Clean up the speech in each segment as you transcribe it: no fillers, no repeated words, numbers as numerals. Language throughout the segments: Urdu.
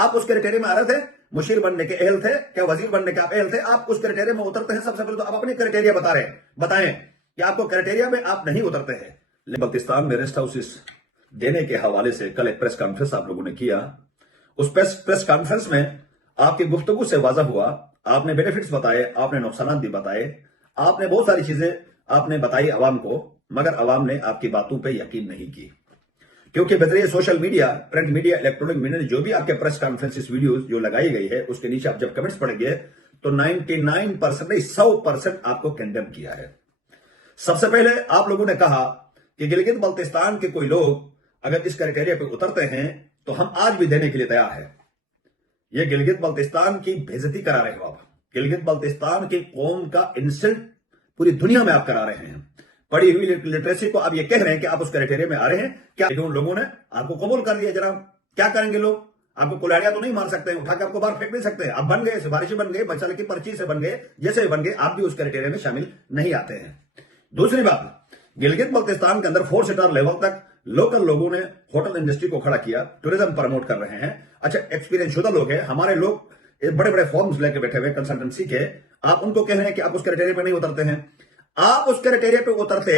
آپ اس کرائٹیریا میں آ رہے تھے؟ مشیر بننے کے اہل تھے؟ کیا وزیر بننے کے آپ اہل تھے؟ آپ اس کرائٹیریا میں اترتے ہیں؟ سب سے پہلے تو آپ اپنی کرائٹیریا بتائیں کہ آپ کو کرائٹیریا میں آپ نہیں اترتے ہیں۔ بلتستان میں ریسٹ ہاؤسز دینے کے حوالے سے کل ایک پریس کانفرنس آپ لوگوں نے کیا۔ اس پریس کانفرنس میں آپ کی گفتگو سے واضح ہوا، آپ نے بینیفٹس بتائے، آپ نے نقصانات بھی بتائے، آپ نے بہت ساری چیزیں آپ نے بتائی عوام کو، مگر عوام نے آپ کی باتوں پہ یقین نہیں کی، کیونکہ بذریعہ social media, print media, electronic media نے جو بھی آپ کے پریس کانفرنس ویڈیوز جو لگائی گئی ہے، اس کے نیچے آپ جب کمنٹس پڑھیں گے تو 99% نہیں 100% آپ کو کنڈیم کیا ہے۔ سب سے پہلے آپ لوگوں نے کہا کہ گلگت بلتستان کے کوئی لوگ اگر اس کرائٹیریا پہ اترتے ہیں تو ہم آج بھی دینے کے لیے تیار ہیں۔ یہ گلگت بلتستان کی بے عزتی کرا رہے ہو آپ، گلگت بلتستان کی قوم کا انسلٹ پوری دنیا میں آپ کرا رہے ہیں۔ پڑھی ہوئی لٹریسی کو آپ یہ کہہ رہے ہیں کہ آپ اس کرائٹیریا میں آ رہے ہیں، کیا لوگوں نے آپ کو قبول کر لیا؟ جناب کیا کریں گے لوگ؟ آپ کو کلاڑیاں تو نہیں مار سکتے، اٹھا کے آپ کو باہر پھینک نہیں سکتے۔ آپ بن گئے، سفارشی بن گئے، بچال کی پرچی سے بن گئے، جیسے بن گئے، آپ بھی اس کرائٹیریا میں شامل نہیں آتے ہیں۔ دوسری بات، گلگت بلتستان کے اندر 4 سٹار لیول تک لوکل لوگوں نے ہوٹل انڈسٹری کو کھڑا کیا، ٹورزم پروموٹ کر رہے ہیں۔ اچھا ایکسپیرینس شدہ لوگ ہیں، ہمارے لوگ بڑے بڑے فارمز لے کے بیٹھے ہوئے کنسلٹنسی کے، آپ ان کو کہہ رہے ہیں کہ آپ اس کرائٹیریا پہ نہیں اترتے ہیں۔ آپ اس کرائٹیریا پہ اترتے،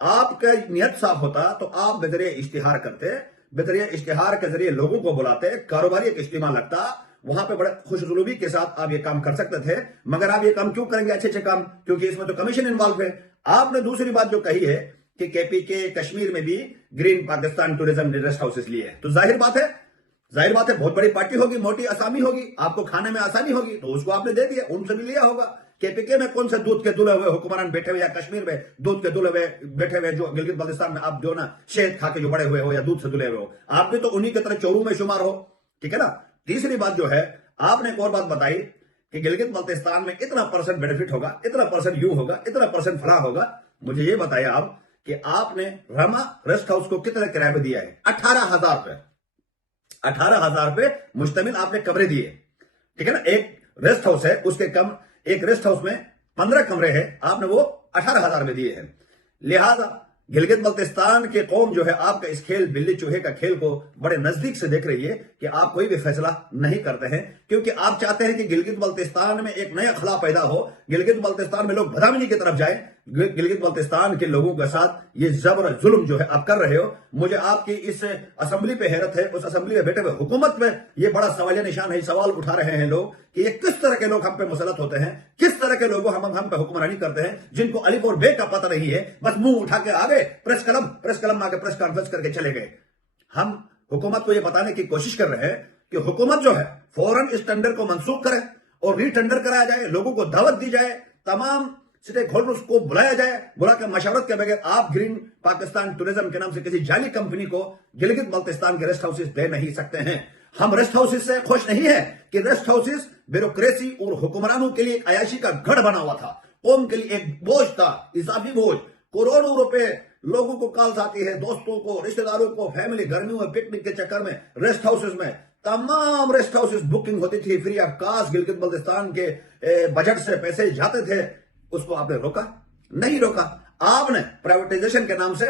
آپ کا نیت صاف ہوتا تو آپ بذریعہ اشتہار کرتے، بذریعہ اشتہار کے ذریعے لوگوں کو بلاتے، کاروباری ایک اجتماع لگتا، وہاں پہ بڑے خوش اسلوبی کے ساتھ آپ یہ کام کر سکتے تھے۔ مگر آپ یہ کام کیوں کریں گے اچھے کام؟ کیونکہ اس میں تو کمیشن انوالو ہے۔ آپ نے دوسری بات جو کہی ہے کہ کے پی کے کشمیر میں بھی green Pakistan tourism rest houses لیے، تو ظاہر بات ہے بہت بڑی پارٹی ہوگی، موٹی آسامی ہوگی، آپ کو کھانے میں آسانی ہوگی، تو اس کو آپ نے دے دیا، ان سے بھی لیا ہوگا۔ کے پی کے میں کون سے دودھ کے دلے ہوئے حکمران بیٹھے ہوئے، یا کشمیر میں دودھ کے دلے ہوئے بیٹھے ہوئے، جو گلگت بلتستان میں آپ جو نا شہد کھا کے جو بڑے ہوئے ہو یا دودھ سے دلے ہوئے ہو، آپ بھی تو انہی کی طرح چوروں میں شمار ہو، ٹھیک ہے نا۔ تیسری بات جو ہے، آپ نے ایک اور بات بتائی کہ گلگت بلتستان میں اتنا % بینیفٹ ہوگا، اتنا % یوں ہوگا، اتنا % فلاح ہوگا۔ مجھے یہ بتایا آپ کہ آپ نے رما ریسٹ ہاؤس کو کتنے کرایہ پہ دیا ہے؟ 18,000 روپے، 18,000 پہ مشتمل آپ نے کمرے دیے، ٹھیک ہے نا۔ ایک ریسٹ ہاؤس ہے، اس کے کم ایک ریسٹ ہاؤس میں 15 کمرے ہیں، آپ نے وہ 18,000 میں دیے ہیں۔ لہذا گلگت بلتستان کے قوم جو ہے آپ کا اس کھیل بلی چوہے کا کھیل کو بڑے نزدیک سے دیکھ رہی ہے کہ آپ کوئی بھی فیصلہ نہیں کرتے ہیں، کیونکہ آپ چاہتے ہیں کہ گلگت بلتستان میں ایک نیا خلا پیدا ہو، گلگت بلتستان میں لوگ بدامنی کی طرف جائیں۔ گلگت بلتستان کے لوگوں کے ساتھ یہ زبر ظلم جو ہے آپ کر رہے ہو۔ مجھے آپ کی اس اسمبلی پہ حیرت ہے، اس اسمبلی میں بیٹھے ہوئے حکومت میں یہ بڑا سوالیہ نشان ہے، سوال اٹھا رہے ہیں لوگ کہ یہ کس طرح کے لوگ ہم پہ مسلط ہوتے ہیں، کس طرح کے لوگ ہم پہ حکمرانی کرتے ہیں، جن کو الف اور بے کا پتہ نہیں ہے، بس منہ اٹھا کے آگے پریس قلم آ کے پریس کانفرنس کر کے چلے گئے۔ ہم حکومت کو یہ بتانے کی کوشش کر رہے ہیں کہ حکومت جو ہے فوراً اس ٹینڈر کو منسوخ کرے اور ری ٹینڈر کرایا جائے، لوگوں کو دعوت دی جائے، تمام اسٹیک ہولڈرز کو بلایا جائے، بلا کے مشاورت کے بغیر آپ گرین پاکستان ٹورزم کے نام سے کسی جعلی کمپنی کو گلگت بلتستان کے ریسٹ ہاؤسز دے نہیں سکتے ہیں۔ ہم ریسٹ ہاؤسز سے خوش نہیں ہیں کہ ریسٹ ہاؤسز بیوروکریسی اور حکمرانوں کے لیے عیاشی کا گڑھ بنا ہوا تھا، قوم کے لیے ایک بوجھ تھا، اضافی بوجھ۔ کروڑوں روپے لوگوں کو کالز آتی ہے، دوستوں کو، رشتہ داروں کو، فیملی گرمیوں میں پکنک کے چکر میں ریسٹ ہاؤسز میں تمام ریسٹ ہاؤسز بکنگ ہوتی تھی، free of cost Gilgit Baltistan کے بجٹ سے پیسے جاتے تھے۔ اس کو آپ نے روکا نہیں؟ روکا۔ آپ نے پرائیویٹائزیشن کے نام سے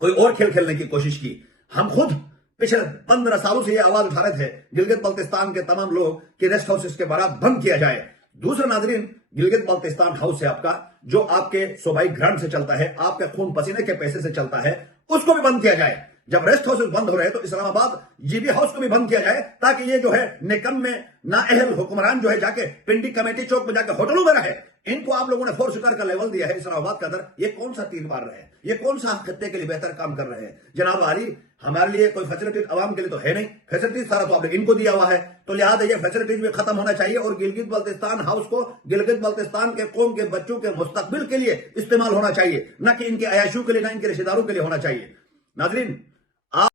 کوئی اور کھیل کھیلنے کی کوشش کی۔ ہم خود پچھلے 15 سالوں سے یہ آواز اٹھا رہے تھے گلگت بلتستان کے تمام لوگ کہ ریسٹ ہاؤسز کے برابر بند کیا جائے۔ دوسرا ناظرین، گلگت بلتستان ہاؤس ہے آپ کا، جو آپ کے صوبائی گرانٹ سے چلتا ہے، آپ کے خون پسینے کے پیسے سے چلتا ہے، اس کو بھی بند کیا جائے۔ جب ریسٹ ہاؤسز بند ہو رہے ہیں تو اسلام آباد جی بی ہاؤس کو بھی بند کیا جائے، تاکہ یہ جو ہے نکم میں نااہل حکمران جو ہے جا کے پنڈی کمیٹی چوک میں جا کے ہوٹلوں میں رہے۔ ان کو آپ لوگوں نے 4 سٹار کا لیول دیا ہے اسلام آباد کے اندر، یہ کون سا تیر مار رہے ہیں؟ یہ کون سا خطے کے لیے بہتر کام کر رہے ہیں؟ جناب عالی، ہمارے لیے کوئی فیسلٹیز عوام کے لیے تو ہے نہیں، فیسلٹیز سارا تو آپ نے ان کو دیا ہوا ہے، تو لہٰذا یہ فیسلٹیز بھی ختم ہونا چاہیے اور گلگت بلتستان ہاؤس کو گلگت بلتستان کے قوم کے بچوں کے مستقبل کے لیے استعمال ہونا چاہیے، نہ کہ ان کے عیاشیوں کے لیے، نہ ان کے رشتہ داروں کے لیے ہونا چاہیے۔ ناظرین،